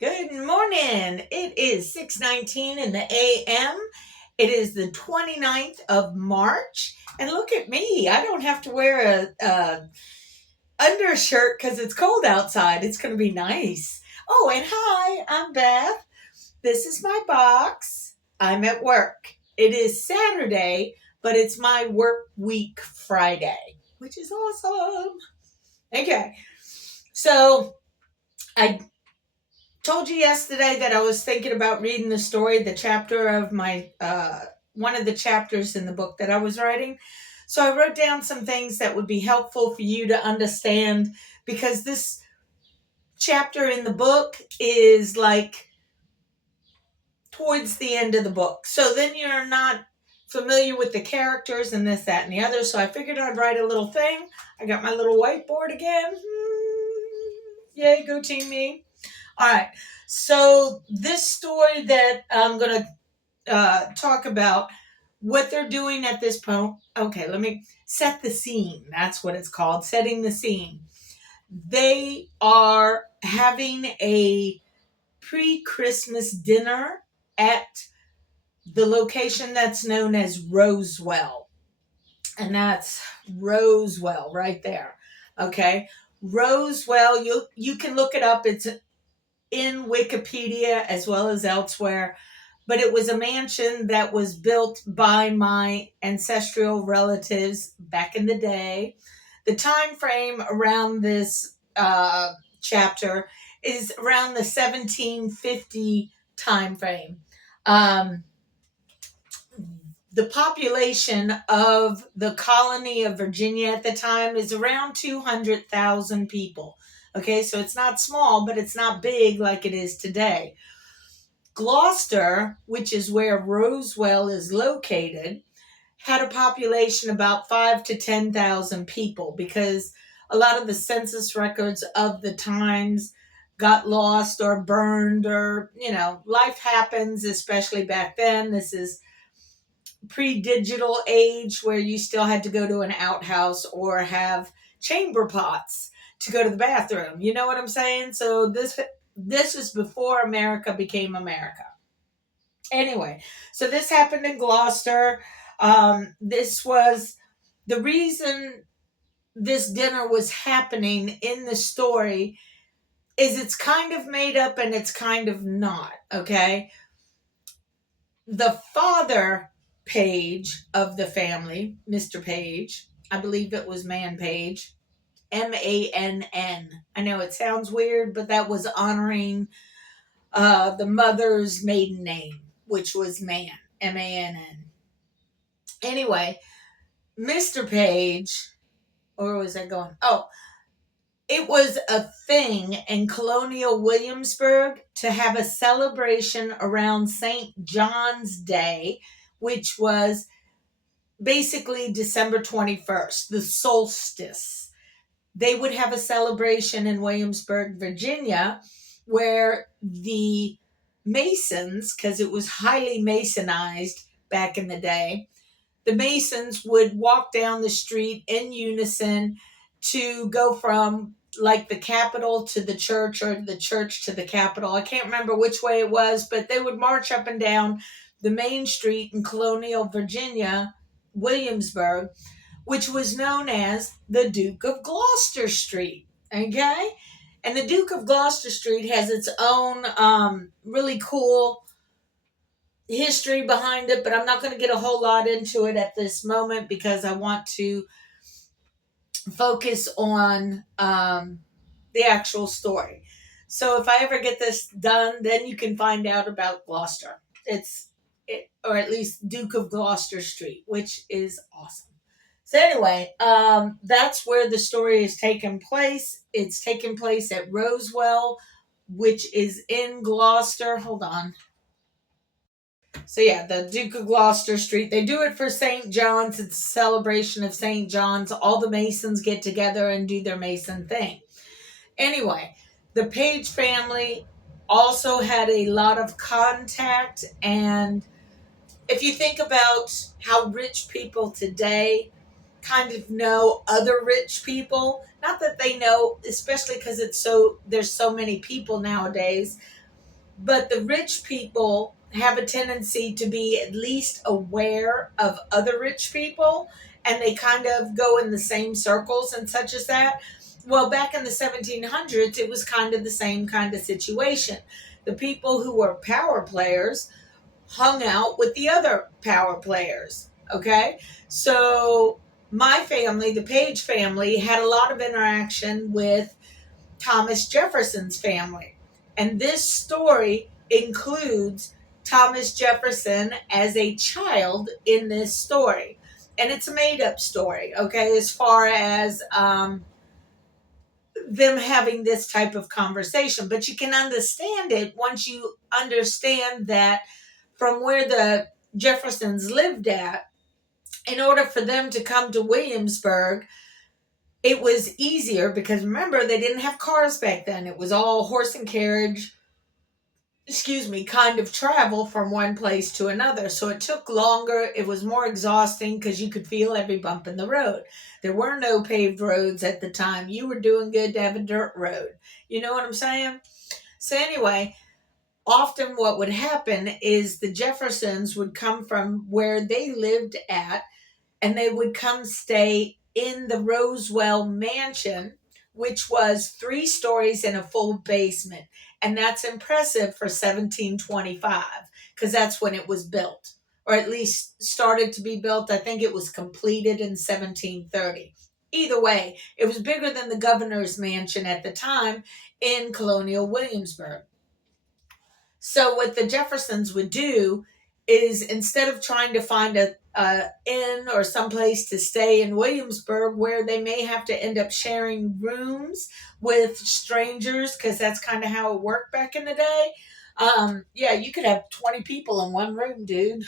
Good morning. It is 6:19 in the AM. It is the 29th of March. And look at me. I don't have to wear a undershirt because it's cold outside. It's going to be nice. Oh, and hi, I'm Beth. This is my box. I'm at work. It is Saturday, but it's my work week Friday, which is awesome. Okay. So I told you yesterday that I was thinking about reading the story, the chapter of my one of the chapters in the book that I was writing. So I wrote down some things that would be helpful for you to understand because this chapter in the book is like towards the end of the book. So then you're not familiar with the characters and this, that, and the other. So I figured I'd write a little thing. I got my little whiteboard again. Yay, go team me. All right. So this story that I'm going to talk about, what they're doing at this point. Okay, let me set the scene. That's what it's called, setting the scene. They are having a pre-Christmas dinner at the location that's known as Rosewell. And that's Rosewell right there. Okay. Rosewell, you can look it up. It's in Wikipedia as well as elsewhere, but it was a mansion that was built by my ancestral relatives back in the day. The time frame around this chapter is around the 1750 time frame. The population of the colony of Virginia at the time is around 200,000 people. Okay, so it's not small, but it's not big like it is today. Gloucester, which is where Rosewell is located, had a population about 5 to 10,000 people because a lot of the census records of the times got lost or burned or, life happens, especially back then. This is pre-digital age where you still had to go to an outhouse or have chamber pots to go to the bathroom. You know what I'm saying? So this is before America became America. Anyway, so this happened in Gloucester. This was the reason this dinner was happening in the story is it's kind of made up and it's kind of not, okay? The father Page of the family, Mr. Page, I believe it was Man Page, Mann. I know it sounds weird, but that was honoring the mother's maiden name, which was Man, Mann. Anyway, Mr. Page, where was I going? Oh, it was a thing in colonial Williamsburg to have a celebration around St. John's Day, which was basically December 21st, the solstice. They would have a celebration in Williamsburg, Virginia, where the Masons, because it was highly Masonized back in the day, the Masons would walk down the street in unison to go from like the Capitol to the church or the church to the Capitol. I can't remember which way it was, but they would march up and down the main street in colonial Virginia, Williamsburg, which was known as the Duke of Gloucester Street. Okay? And the Duke of Gloucester Street has its own really cool history behind it, but I'm not going to get a whole lot into it at this moment because I want to focus on the actual story. So if I ever get this done, then you can find out about Gloucester. Or at least Duke of Gloucester Street, which is awesome. So anyway, that's where the story is taking place. It's taking place at Rosewell, which is in Gloucester. Hold on. So yeah, the Duke of Gloucester Street. They do it for St. John's. It's a celebration of St. John's. All the Masons get together and do their Mason thing. Anyway, the Page family also had a lot of contact. And if you think about how rich people today kind of know other rich people, not that they know, especially because there's so many people nowadays, but the rich people have a tendency to be at least aware of other rich people, and they kind of go in the same circles and such as that. Well, back in the 1700s, it was kind of the same kind of situation. The people who were power players hung out with the other power players. Okay. So my family, the Page family, had a lot of interaction with Thomas Jefferson's family. And this story includes Thomas Jefferson as a child in this story. And it's a made up story, okay, as far as them having this type of conversation. But you can understand it once you understand that from where the Jeffersons lived at, in order for them to come to Williamsburg, it was easier because remember, they didn't have cars back then. It was all horse and carriage, kind of travel from one place to another. So it took longer. It was more exhausting because you could feel every bump in the road. There were no paved roads at the time. You were doing good to have a dirt road. You know what I'm saying? So, anyway, often what would happen is the Jeffersons would come from where they lived at, and they would come stay in the Rosewell Mansion, which was 3 stories and a full basement. And that's impressive for 1725 because that's when it was built, or at least started to be built. I think it was completed in 1730. Either way, it was bigger than the governor's mansion at the time in colonial Williamsburg. So what the Jeffersons would do is instead of trying to find a inn or someplace to stay in Williamsburg where they may have to end up sharing rooms with strangers, because that's kind of how it worked back in the day. Yeah, you could have 20 people in one room, dude.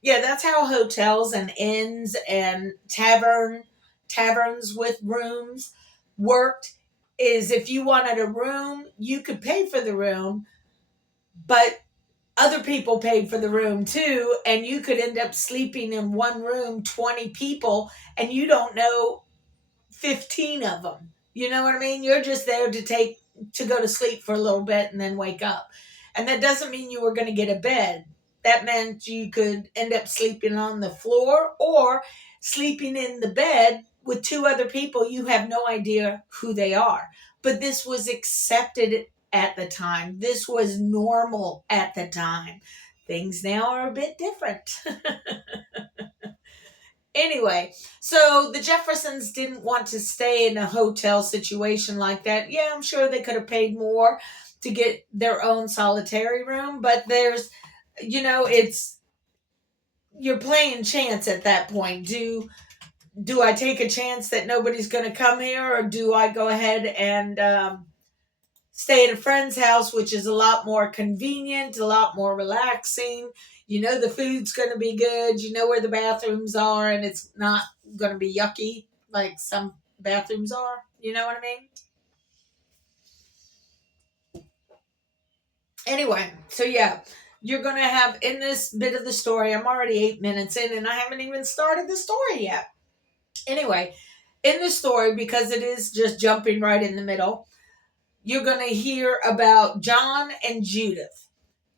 Yeah, that's how hotels and inns and taverns with rooms worked. Is if you wanted a room, you could pay for the room, but other people paid for the room too, and you could end up sleeping in one room 20 people, and you don't know 15 of them. You know what I mean? You're just there to go to sleep for a little bit and then wake up. And that doesn't mean you were going to get a bed. That meant you could end up sleeping on the floor or sleeping in the bed with 2 other people. You have no idea who they are. But this was accepted at the time. This was normal at the time. Things now are a bit different. Anyway, so the Jeffersons didn't want to stay in a hotel situation like that. Yeah, I'm sure they could have paid more to get their own solitary room, but it's you're playing chance at that point. Do I take a chance that nobody's going to come here, or do I go ahead and stay at a friend's house, which is a lot more convenient, a lot more relaxing? You know the food's going to be good. You know where the bathrooms are, and it's not going to be yucky like some bathrooms are. You know what I mean? Anyway, so yeah, you're going to have in this bit of the story, I'm already 8 minutes in, and I haven't even started the story yet. Anyway, in the story, because it is just jumping right in the middle, you're going to hear about John and Judith.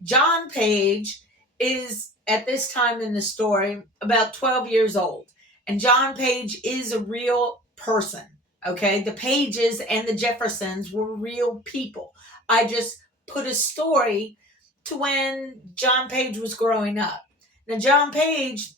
John Page is, at this time in the story, about 12 years old. And John Page is a real person, okay? The Pages and the Jeffersons were real people. I just put a story to when John Page was growing up. Now, John Page,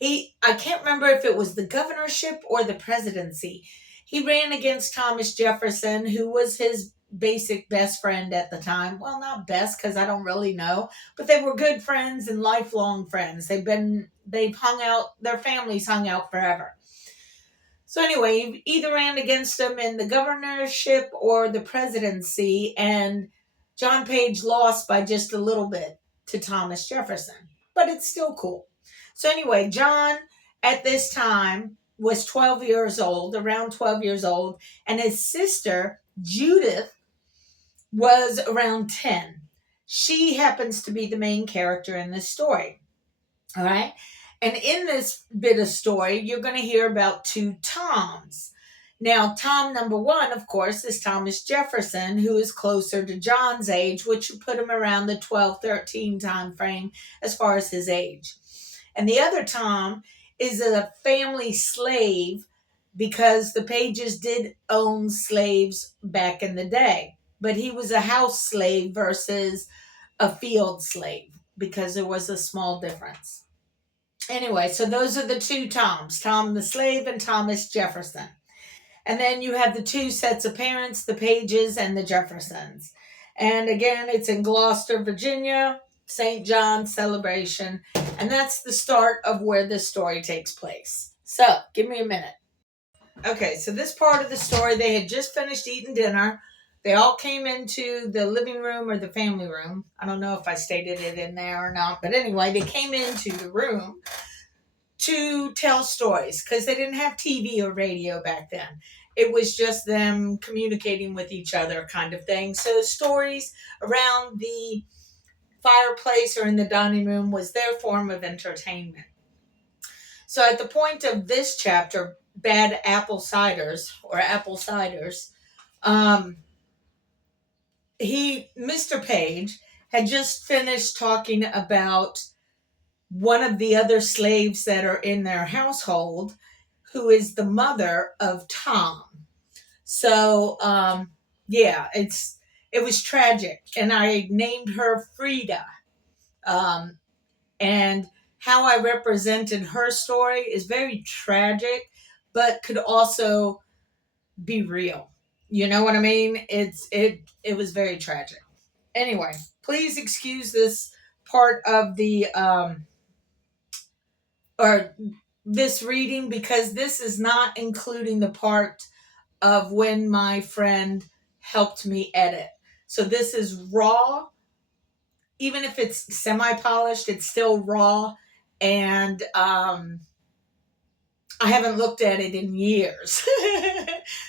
I can't remember if it was the governorship or the presidency. He ran against Thomas Jefferson, who was his basic best friend at the time. Well, not best because I don't really know, but they were good friends and lifelong friends. They've hung out, their families hung out forever. So anyway, he either ran against him in the governorship or the presidency, and John Page lost by just a little bit to Thomas Jefferson, but it's still cool. So anyway, John at this time was 12 years old, around 12 years old, and his sister, Judith, was around 10. She happens to be the main character in this story. All right. And in this bit of story, you're going to hear about 2 Toms. Now, Tom number one, of course, is Thomas Jefferson, who is closer to John's age, which would put him around the 12, 13 time frame as far as his age. And the other Tom is a family slave because the Pages did own slaves back in the day. But he was a house slave versus a field slave because there was a small difference. Anyway, so those are the two Toms, Tom the slave and Thomas Jefferson. And then you have the two sets of parents, the Pages and the Jeffersons. And again, it's in Gloucester, Virginia, St. John's celebration. And that's the start of where this story takes place. So, give me a minute. Okay, so this part of the story, they had just finished eating dinner. They all came into the living room or the family room. I don't know if I stated it in there or not. But anyway, they came into the room to tell stories because they didn't have TV or radio back then. It was just them communicating with each other kind of thing. So stories around the fireplace or in the dining room was their form of entertainment. So at the point of this chapter, Bad Apple Ciders or Apple Ciders, Mr. Page had just finished talking about one of the other slaves that are in their household, who is the mother of Tom. So, yeah, it was tragic, and I named her Frida. And how I represented her story is very tragic, but could also be real. You know what I mean? It was very tragic. Anyway, please excuse this part of the or this reading because this is not including the part of when my friend helped me edit. So this is raw. Even if it's semi-polished, it's still raw. And I haven't looked at it in years.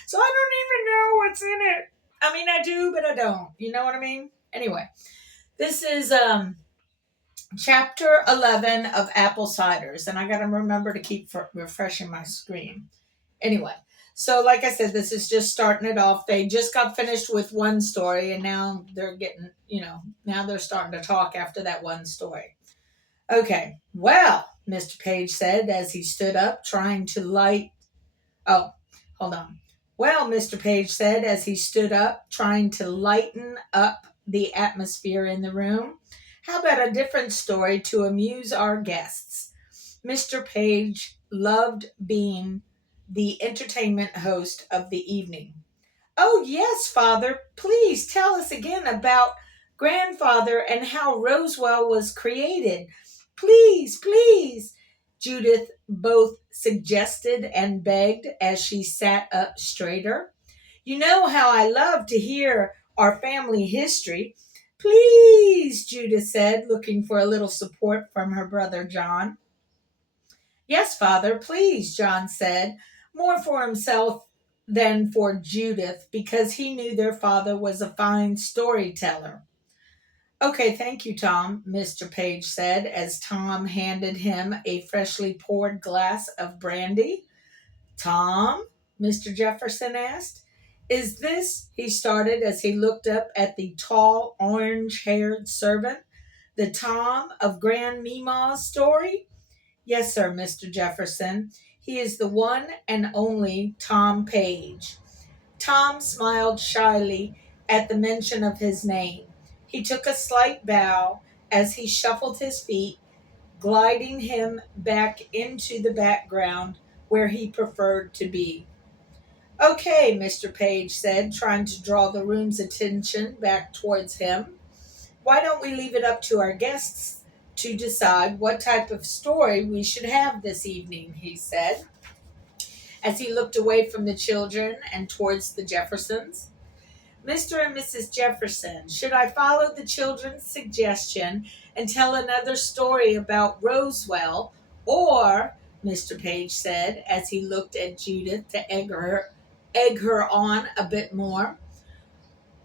So I don't even know what's in it. I mean, I do, but I don't. You know what I mean? Anyway, this is chapter 11 of Apple Ciders. And I got to remember to keep refreshing my screen. Anyway, so like I said, this is just starting it off. They just got finished with one story, and now they're getting, now they're starting to talk after that one story. Okay, well, Mr. Page said as he stood up, trying to light. Oh, hold on. Well, Mr. Page said as he stood up, trying to lighten up the atmosphere in the room. How about a different story to amuse our guests? Mr. Page loved being the entertainment host of the evening. Oh, yes, Father. Please tell us again about Grandfather and how Roswell was created. Please, please, Judith both suggested and begged as she sat up straighter. You know how I love to hear our family history. Please, Judith said, looking for a little support from her brother John. Yes, Father, please, John said, more for himself than for Judith, because he knew their father was a fine storyteller. Okay, thank you, Tom, Mr. Page said, as Tom handed him a freshly poured glass of brandy. Tom, Mr. Jefferson asked. Is this, he started as he looked up at the tall, orange-haired servant, the Tom of Grand Meemaw's story? Yes, sir, Mr. Jefferson. He is the one and only Tom Page. Tom smiled shyly at the mention of his name. He took a slight bow as he shuffled his feet, gliding him back into the background where he preferred to be. Okay, Mr. Page said, trying to draw the room's attention back towards him. Why don't we leave it up to our guests to decide what type of story we should have this evening, he said, as he looked away from the children and towards the Jeffersons. Mr. and Mrs. Jefferson, should I follow the children's suggestion and tell another story about Roswell, or, Mr. Page said, as he looked at Judith to egg her on a bit more,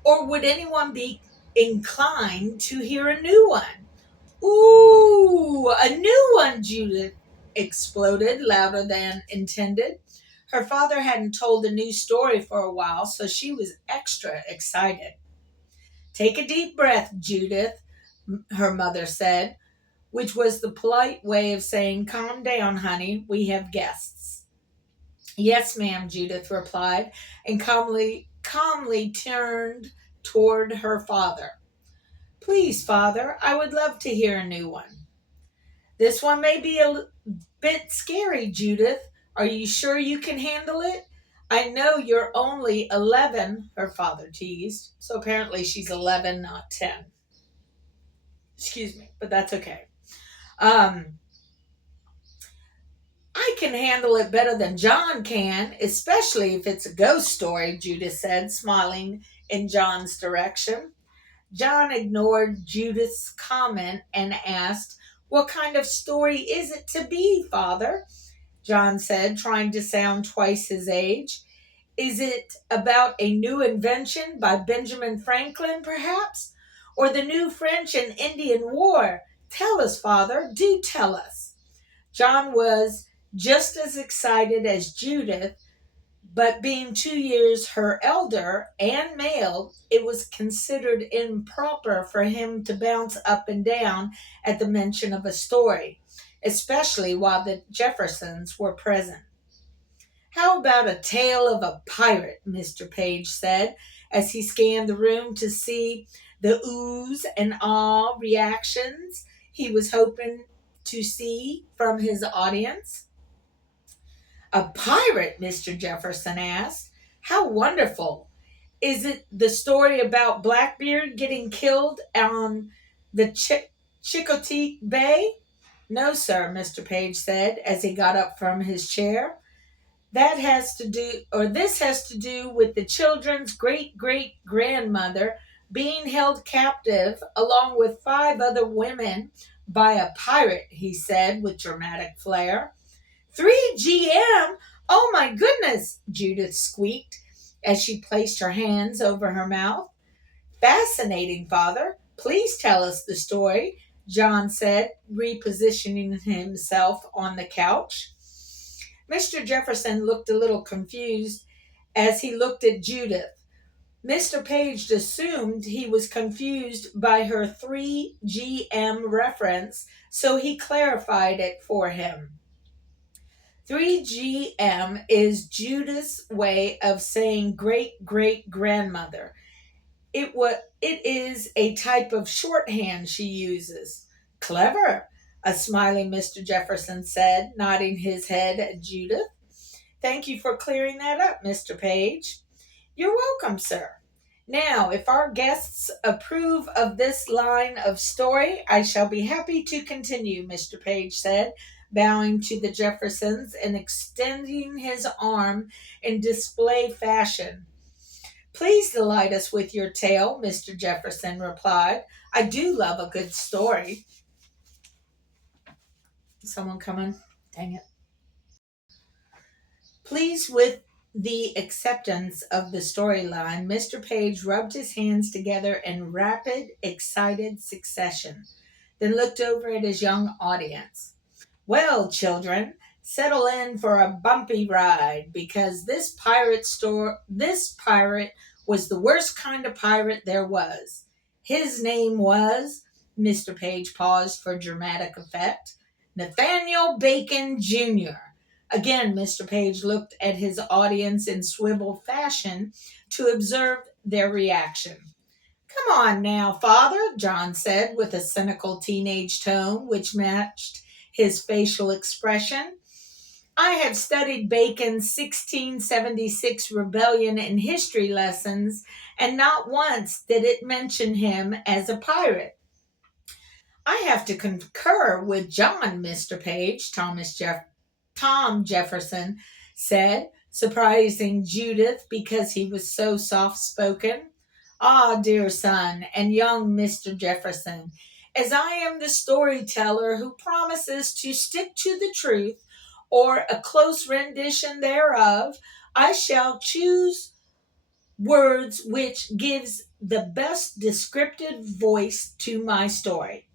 or would anyone be inclined to hear a new one? Ooh, a new one, Judith exploded louder than intended. Her father hadn't told a new story for a while, so she was extra excited. Take a deep breath, Judith, her mother said, which was the polite way of saying, calm down, honey, we have guests. Yes, ma'am, Judith replied, and calmly turned toward her father. Please, father, I would love to hear a new one. This one may be a bit scary, Judith. Are you sure you can handle it? I know you're only 11, her father teased. So apparently she's 11, not 10. Excuse me, but that's okay. I can handle it better than John can, especially if it's a ghost story, Judith said, smiling in John's direction. John ignored Judith's comment and asked, What kind of story is it to be, Father? John said, trying to sound twice his age. Is it about a new invention by Benjamin Franklin, perhaps? Or the new French and Indian War? Tell us, Father, do tell us. John was just as excited as Judith, but being 2 years her elder and male, it was considered improper for him to bounce up and down at the mention of a story, especially while the Jeffersons were present. How about a tale of a pirate, Mr. Page said, as he scanned the room to see the oohs and ah reactions he was hoping to see from his audience. A pirate, Mr. Jefferson asked. How wonderful. Is it the story about Blackbeard getting killed on the Chicoteague Bay? No, sir, Mr. Page said as he got up from his chair. This has to do with the children's great-great-grandmother being held captive along with 5 other women by a pirate, he said with dramatic flair. 3 GM? Oh my goodness, Judith squeaked as she placed her hands over her mouth. Fascinating, Father. Please tell us the story, John said, repositioning himself on the couch. Mr. Jefferson looked a little confused as he looked at Judith. Mr. Page assumed he was confused by her 3 GM reference, so he clarified it for him. 3 GM is Judith's way of saying great-great-grandmother. It is a type of shorthand she uses. Clever, a smiling Mr. Jefferson said, nodding his head at Judith. Thank you for clearing that up, Mr. Page. You're welcome, sir. Now, if our guests approve of this line of story, I shall be happy to continue, Mr. Page said, bowing to the Jeffersons and extending his arm in display fashion. Please delight us with your tale, Mr. Jefferson replied. I do love a good story. Someone coming? Dang it. Pleased with the acceptance of the storyline, Mr. Page rubbed his hands together in rapid, excited succession, then looked over at his young audience. Well, children, settle in for a bumpy ride because this pirate was the worst kind of pirate there was. His name was, Mr. Page paused for dramatic effect, Nathaniel Bacon Jr. Again, Mr. Page looked at his audience in swivel fashion to observe their reaction. Come on now, Father, John said with a cynical teenage tone which matched his facial expression. I have studied Bacon's 1676 rebellion in history lessons, and not once did it mention him as a pirate. I have to concur with John, Mr. Page, Tom Jefferson said, surprising Judith because he was so soft-spoken. Ah, dear son, and young Mr. Jefferson, as I am the storyteller who promises to stick to the truth or a close rendition thereof, I shall choose words which gives the best descriptive voice to my story.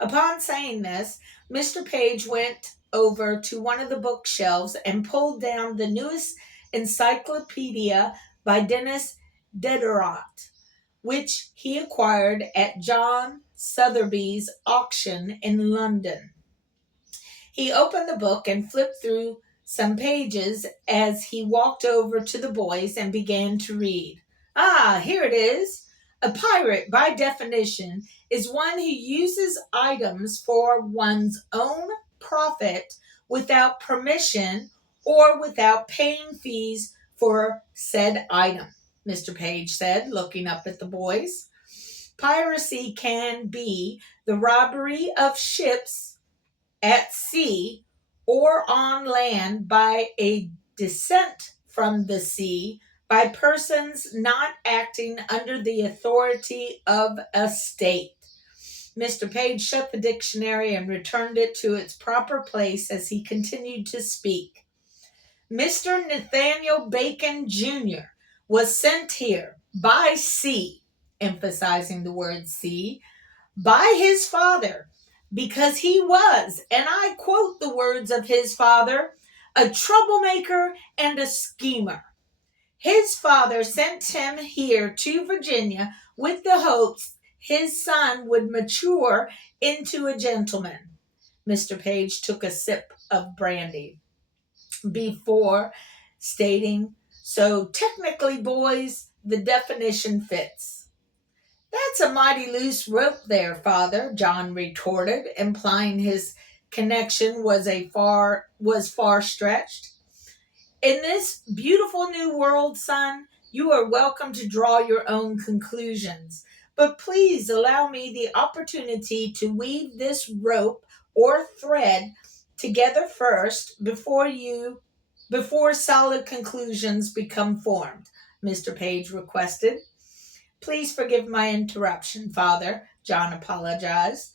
Upon saying this, Mr. Page went over to one of the bookshelves and pulled down the newest encyclopedia by Dennis Diderot, which he acquired at John Sotheby's auction in London. He opened the book and flipped through some pages as he walked over to the boys and began to read. Ah, here it is. A pirate, by definition, is one who uses items for one's own profit without permission or without paying fees for said item, Mr. Page said, looking up at the boys. Piracy can be the robbery of ships at sea or on land by a descent from the sea by persons not acting under the authority of a state. Mr. Page shut the dictionary and returned it to its proper place as he continued to speak. Mr. Nathaniel Bacon Jr. was sent here by sea, emphasizing the word sea, by his father, because he was, and I quote the words of his father, a troublemaker and a schemer. His father sent him here to Virginia with the hopes his son would mature into a gentleman. Mr. Page took a sip of brandy before stating, so technically, boys, the definition fits. That's a mighty loose rope there, Father, John retorted, implying his connection was far stretched. In this beautiful new world, son, you are welcome to draw your own conclusions. But please allow me the opportunity to weave this rope or thread together first before solid conclusions become formed, Mr. Page requested. Please forgive my interruption, Father, John apologized.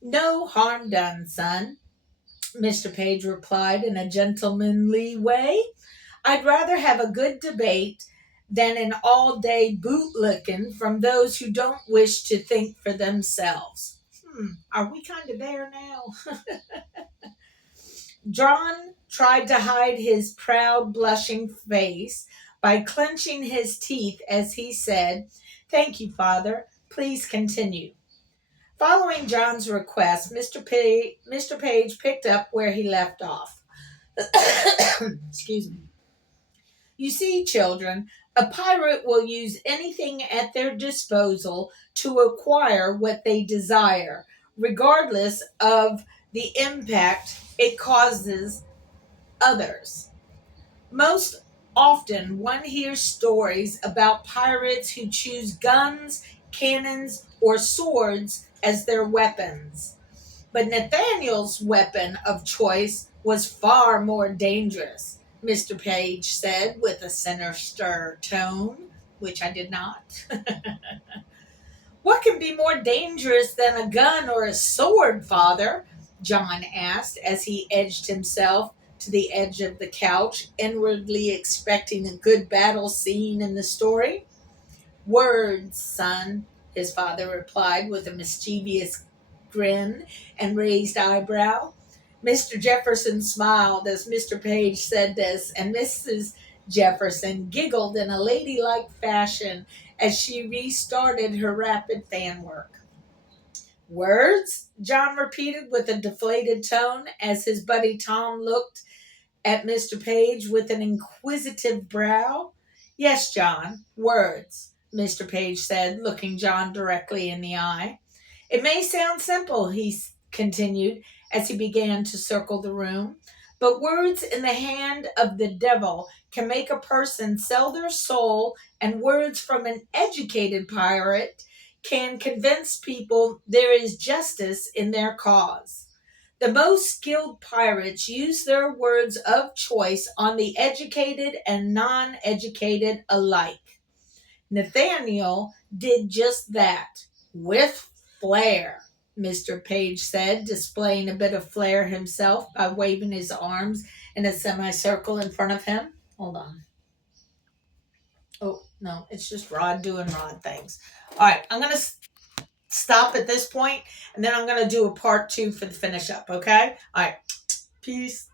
No harm done, son, Mr. Page replied in a gentlemanly way. I'd rather have a good debate than an all-day bootlicking from those who don't wish to think for themselves. Are we kind of there now? John tried to hide his proud, blushing face by clenching his teeth as he said, Thank you, Father. Please continue. Following John's request, Mr. Page picked up where he left off. Excuse me. You see, children, a pirate will use anything at their disposal to acquire what they desire, regardless of the impact it causes others. Most often, one hears stories about pirates who choose guns, cannons, or swords as their weapons. But Nathaniel's weapon of choice was far more dangerous, Mr. Page said with a sinister tone, which I did not. What can be more dangerous than a gun or a sword, Father? John asked as he edged himself to the edge of the couch, inwardly expecting a good battle scene in the story. Words, son, his father replied with a mischievous grin and raised eyebrow. Mr. Jefferson smiled as Mr. Page said this, and Mrs. Jefferson giggled in a ladylike fashion as she restarted her rapid fan work. Words? John repeated with a deflated tone as his buddy Tom looked at Mr. Page with an inquisitive brow. Yes, John, words, Mr. Page said, looking John directly in the eye. It may sound simple, he continued as he began to circle the room, but words in the hand of the devil can make a person sell their soul, and words from an educated pirate can convince people there is justice in their cause. The most skilled pirates use their words of choice on the educated and non-educated alike. Nathaniel did just that, with flair, Mr. Page said, displaying a bit of flair himself by waving his arms in a semicircle in front of him. Hold on. Oh, no, it's just Rod doing Rod things. All right, I'm going to stop at this point, and then I'm going to do a part 2 for the finish up, okay? All right, peace. Peace.